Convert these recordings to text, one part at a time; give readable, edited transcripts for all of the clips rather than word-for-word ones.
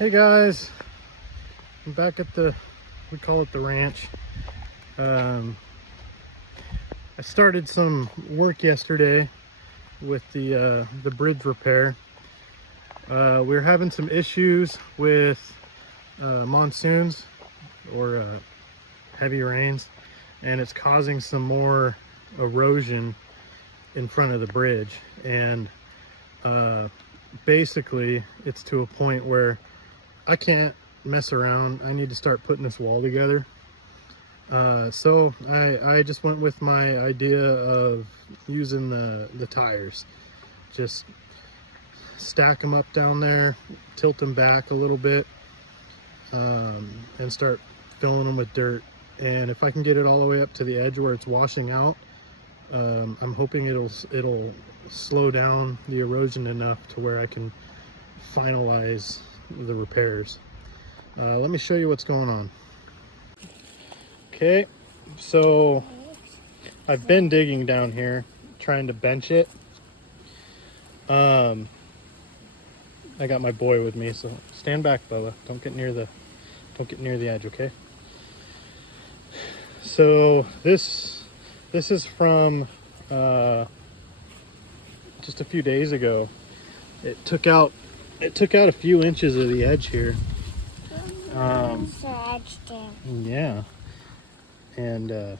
Hey guys, I'm back at we call it the ranch. I started some work yesterday with the bridge repair. We were having some issues with monsoons or heavy rains, and it's causing some more erosion in front of the bridge. And basically it's to a point where I can't mess around. I need to start putting this wall together. So I just went with my idea of using the tires. Just stack them up down there, tilt them back a little bit, and start filling them with dirt. And if I can get it all the way up to the edge where it's washing out, I'm hoping it'll slow down the erosion enough to where I can finalize the repairs. Let me show you what's going on. Okay, so I've been digging down here trying to bench it. I got my boy with me, so stand back, Bella. Don't get near the edge, okay? So this is from just a few days ago. It took out a few inches of the edge here. Yeah. And so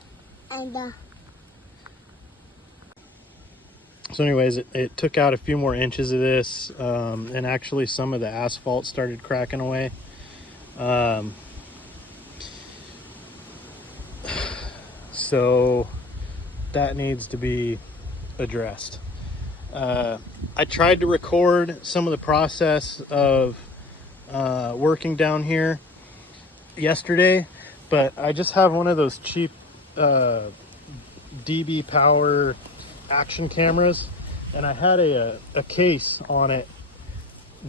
anyways, it took out a few more inches of this, and actually some of the asphalt started cracking away. So that needs to be addressed. I tried to record some of the process of working down here yesterday, but I just have one of those cheap DB Power action cameras, and I had a case on it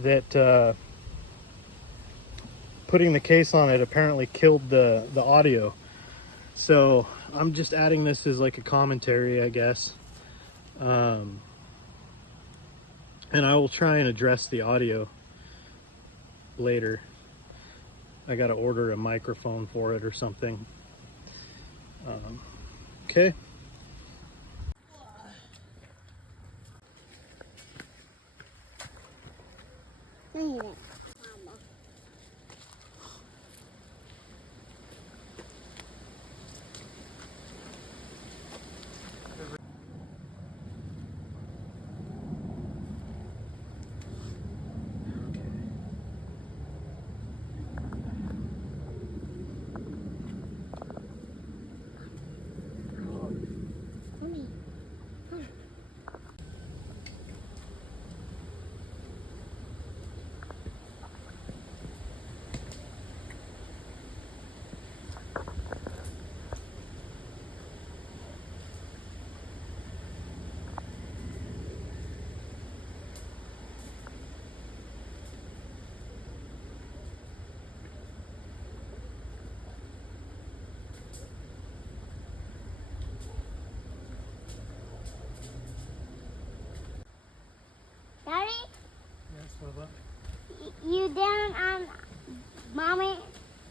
that putting the case on it apparently killed the audio. So I'm just adding this as like a commentary, I guess. And I will try and address the audio later. I gotta order a microphone for it or something. Okay. Daddy? Yes, Bubba. You down and Mommy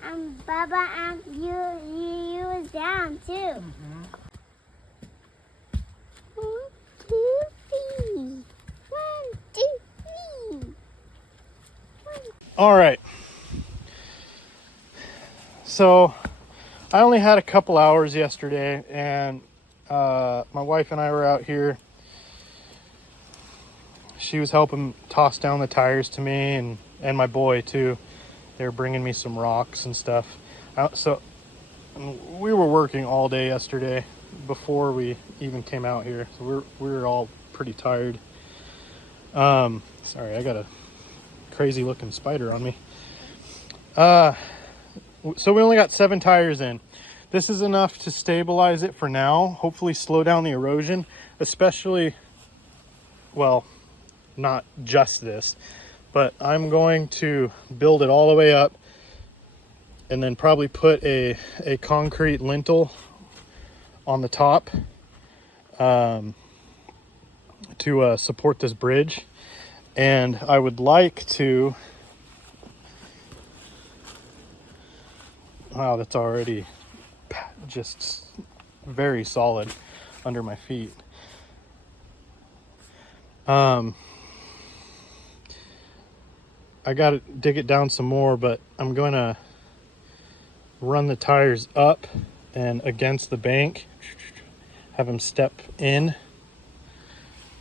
and Baba and you was down too. Mm-hmm. 1, 2, 3. 1, 2, 3. All right. So I only had a couple hours yesterday, and my wife and I were out here. She was helping toss down the tires to me, and my boy too. They were bringing me some rocks and stuff. So we were working all day yesterday before we even came out here. So we were all pretty tired. Sorry, I got a crazy looking spider on me. So we only got 7 tires in. This is enough to stabilize it for now. Hopefully slow down the erosion, especially, well, not just this, but I'm going to build it all the way up and then probably put a concrete lintel on the top to support this bridge. And I would like to Wow, that's already just very solid under my feet. I gotta dig it down some more, but I'm gonna run the tires up and against the bank, have them step in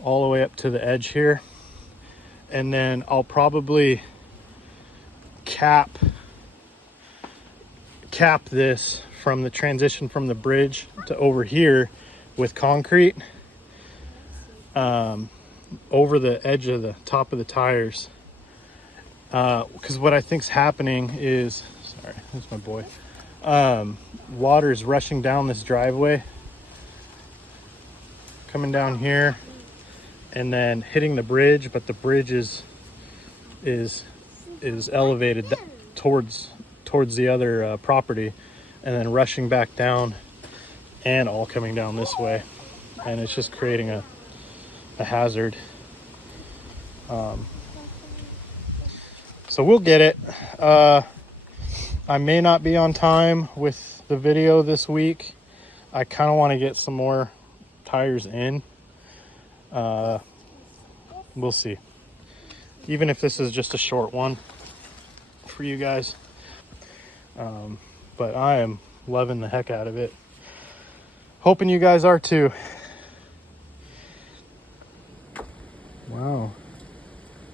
all the way up to the edge here, and then I'll probably cap this from the transition from the bridge to over here with concrete over the edge of the top of the tires, because what I think's happening is, sorry, that's my boy, water's rushing down this driveway, coming down here and then hitting the bridge, but the bridge is elevated towards the other property, and then rushing back down and all coming down this way, and it's just creating a hazard. So we'll get it. I may not be on time with the video this week. I kind of want to get some more tires in. We'll see. Even if this is just a short one for you guys. But I am loving the heck out of it. Hoping you guys are too. Wow.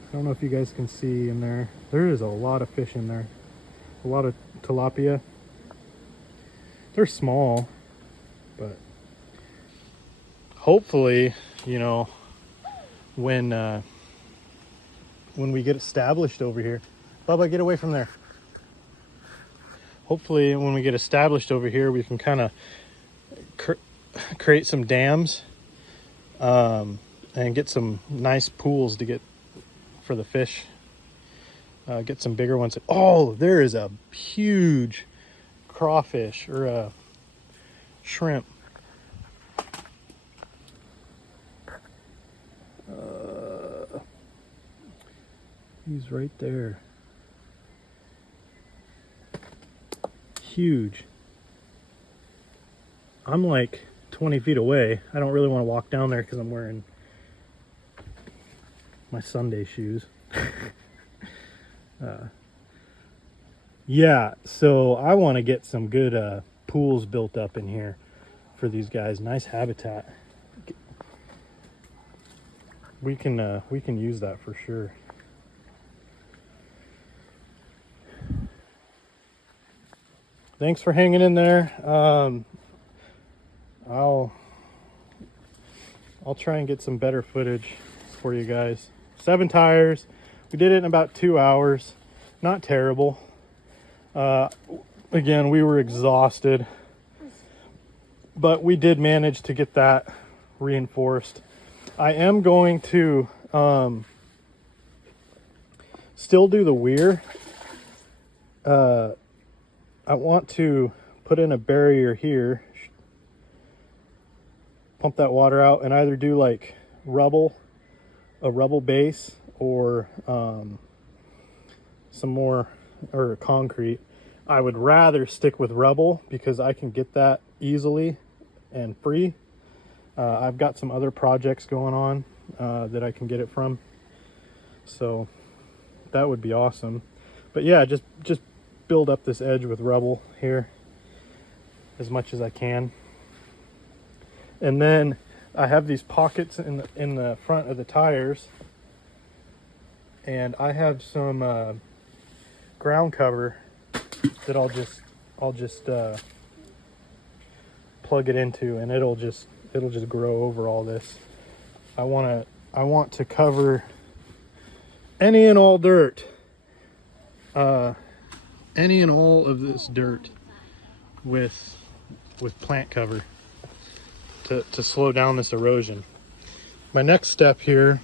I don't know if you guys can see in there. There is a lot of fish in there. A lot of tilapia. They're small, but hopefully, you know, when we get established over here. Bubba, get away from there. Hopefully when we get established over here, we can kind of create some dams and get some nice pools to get for the fish. Get some bigger ones. Oh, there is a huge crawfish or a shrimp. He's right there. Huge. I'm like 20 feet away. I don't really want to walk down there because I'm wearing my Sunday shoes. Yeah, so I want to get some good pools built up in here for these guys. Nice habitat. We can use that for sure. Thanks for hanging in there. I'll try and get some better footage for you guys. 7 tires. We did it in about 2 hours. Not terrible. Again, we were exhausted, but we did manage to get that reinforced. I am going to still do the weir. I want to put in a barrier here, pump that water out, and either do like a rubble base, or some more, or concrete. I would rather stick with rubble because I can get that easily and free. I've got some other projects going on that I can get it from, so that would be awesome. But yeah, just build up this edge with rubble here as much as I can. And then I have these pockets in the front of the tires, and I have some ground cover that I'll just plug it into, and it'll just grow over all this. I want to cover any and all dirt, any and all of this dirt with plant cover to slow down this erosion. My next step here,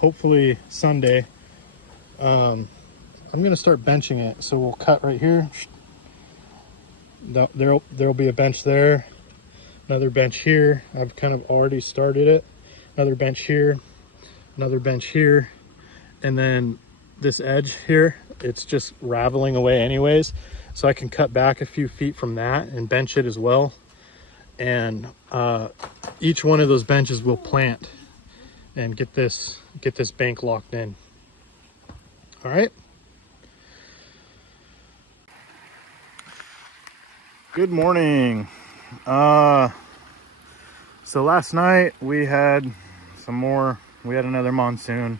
hopefully Sunday, I'm gonna start benching it. So we'll cut right here. There'll be a bench there, another bench here. I've kind of already started it. Another bench here, another bench here, and then this edge here, it's just raveling away anyways. so I can cut back a few feet from that and bench it as well. And each one of those benches will plant and get this bank locked in. All right. Good morning. So last night we had another monsoon.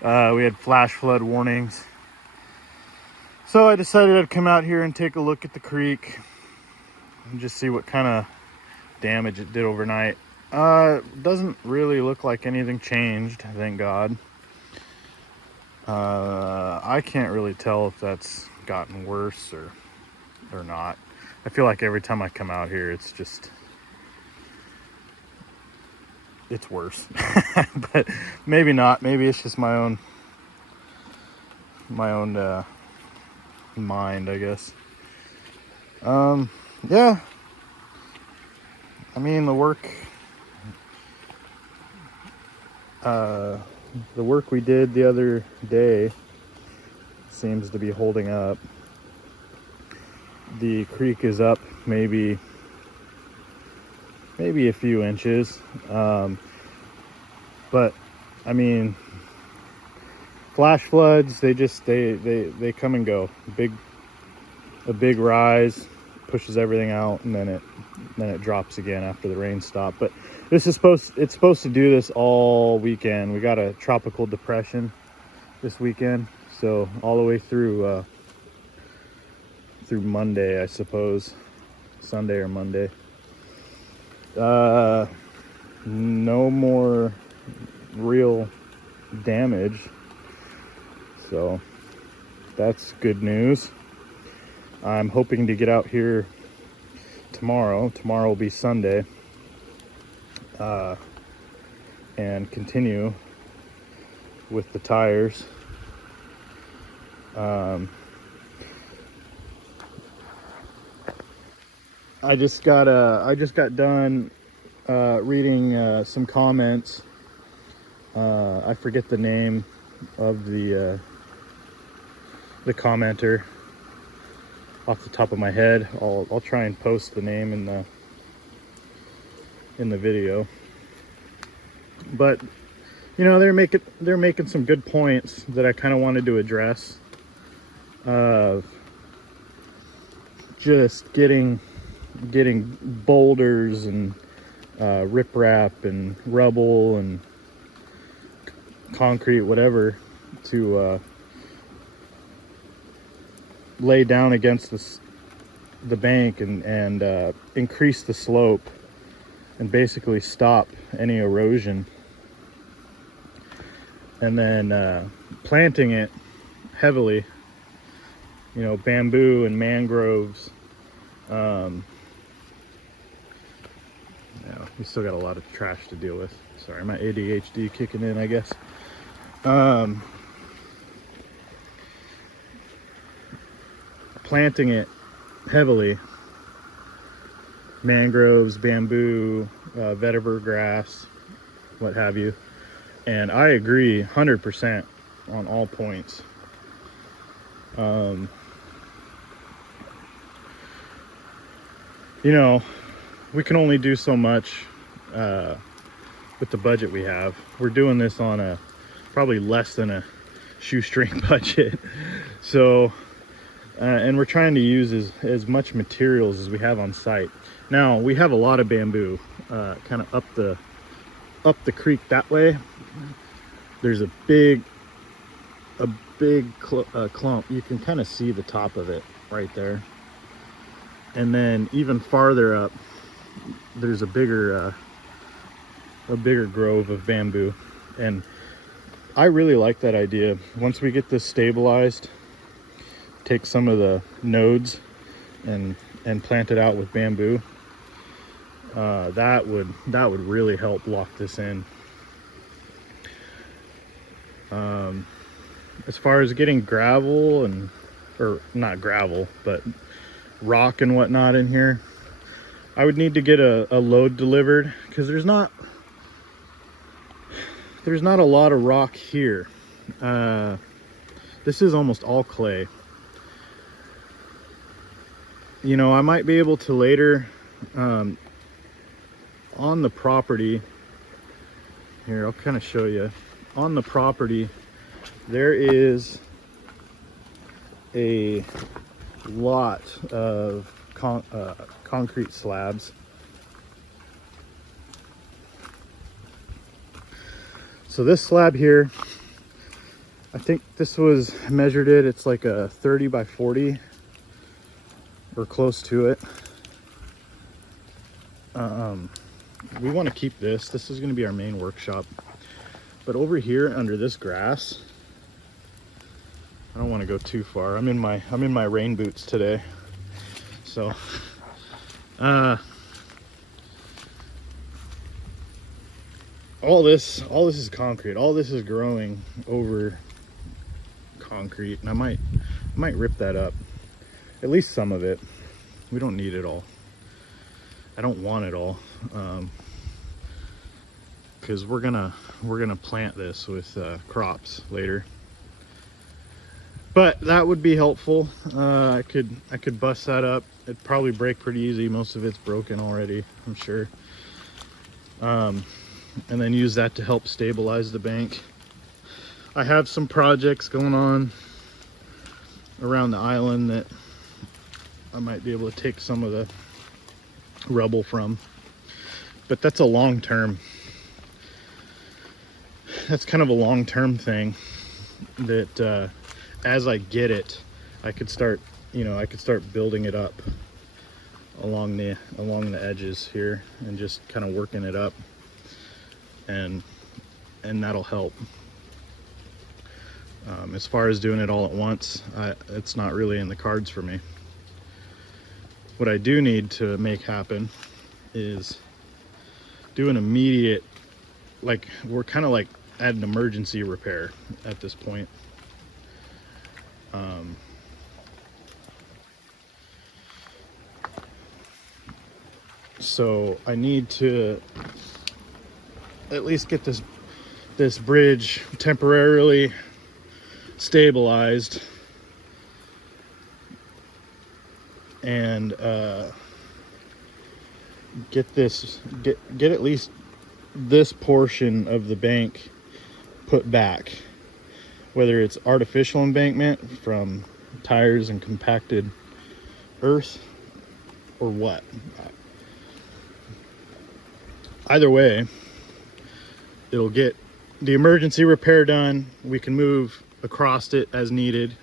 We had flash flood warnings. So I decided I'd come out here and take a look at the creek and just see what kind of damage it did overnight. Doesn't really look like anything changed, thank God. I can't really tell if that's gotten worse or not. I feel like every time I come out here, it's worse. But maybe not. Maybe it's just my own mind, I guess. Yeah. I mean, the work we did the other day seems to be holding up. The creek is up maybe a few inches, but I mean, flash floods, they come and go. A big rise pushes everything out, and then it drops again after the rain stop. But it's supposed to do this all weekend. We got a tropical depression this weekend, so all the way through Monday, I suppose, Sunday or Monday. No more real damage, so that's good news. I'm hoping to get out here tomorrow. Tomorrow will be Sunday, and continue with the tires. I just got done reading some comments. I forget the name of the commenter off the top of my head. I'll try and post the name in the video. But you know, they're making some good points that I kind of wanted to address. Just getting boulders and riprap and rubble and concrete, whatever, to lay down against the bank and increase the slope and basically stop any erosion. And then planting it heavily, you know, bamboo and mangroves. Yeah, we still got a lot of trash to deal with. Sorry, my ADHD kicking in, I guess. Planting it heavily, mangroves, bamboo, vetiver grass, what have you. And I agree 100% on all points. You know, we can only do so much with the budget we have. We're doing this on probably less than a shoestring budget. So, and we're trying to use as much materials as we have on site. Now, we have a lot of bamboo kind of up the creek that way. There's a big clump. You can kind of see the top of it right there. And then even farther up, there's a bigger grove of bamboo. And I really like that idea. Once we get this stabilized, take some of the nodes and plant it out with bamboo. That would really help lock this in. As far as getting gravel or not gravel, but rock and whatnot in here, I would need to get a load delivered, because there's not a lot of rock here. This is almost all clay. you know, I might be able to later, on the property here, I'll kind of show you. On the property, there is a lot of concrete slabs. So this slab here, I think this was measured it's like a 30 by 40 or close to it. We want to keep this. This is going to be our main workshop. But over here under this grass, I don't want to go too far. I'm in my rain boots today. So all this is concrete. All this is growing over concrete, and I might rip that up. At least some of it. We don't need it all. I don't want it all, because we're gonna plant this with crops later. But that would be helpful. I could bust that up. It'd probably break pretty easy. Most of it's broken already, I'm sure. And then use that to help stabilize the bank. I have some projects going on around the island that I might be able to take some of the rubble from, but that's a long-term, that's kind of a long-term thing that as I get it, I could start, you know, I could start building it up along the edges here and just kind of working it up, and that'll help. As far as doing it all at once, it's not really in the cards for me. What I do need to make happen is do an immediate, like, we're kind of like at an emergency repair at this point. So I need to at least get this bridge temporarily stabilized, and get at least this portion of the bank put back, whether it's artificial embankment from tires and compacted earth or what. Either way, it'll get the emergency repair done. We can move across it as needed,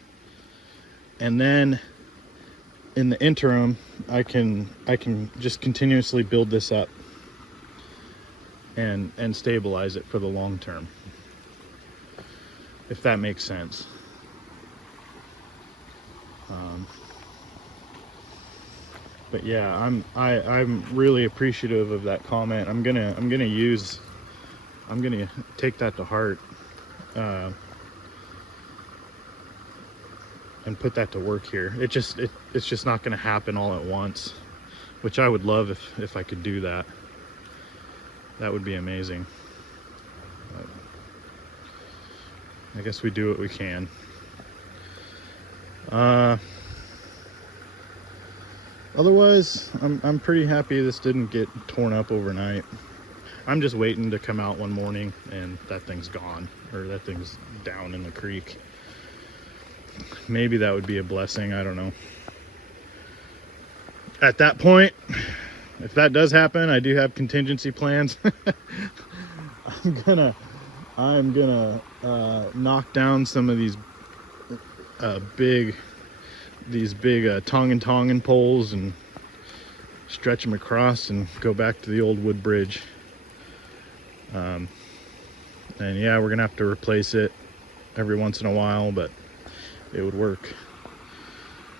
and then in the interim, I can just continuously build this up and stabilize it for the long term, if that makes sense. But yeah, I'm really appreciative of that comment. I'm gonna take that to heart, and put that to work here. It's just not gonna happen all at once, which I would love if I could do that. That would be amazing. But I guess we do what we can. Otherwise, I'm pretty happy this didn't get torn up overnight. I'm just waiting to come out one morning and that thing's gone, or that thing's down in the creek. Maybe that would be a blessing, I don't know. At that point, if that does happen, I do have contingency plans. I'm gonna knock down some of these big tongin poles and stretch them across and go back to the old wood bridge. And yeah, we're gonna have to replace it every once in a while, but it would work.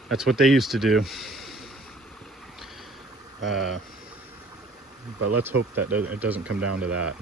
That's what they used to do. But let's hope that it doesn't come down to that.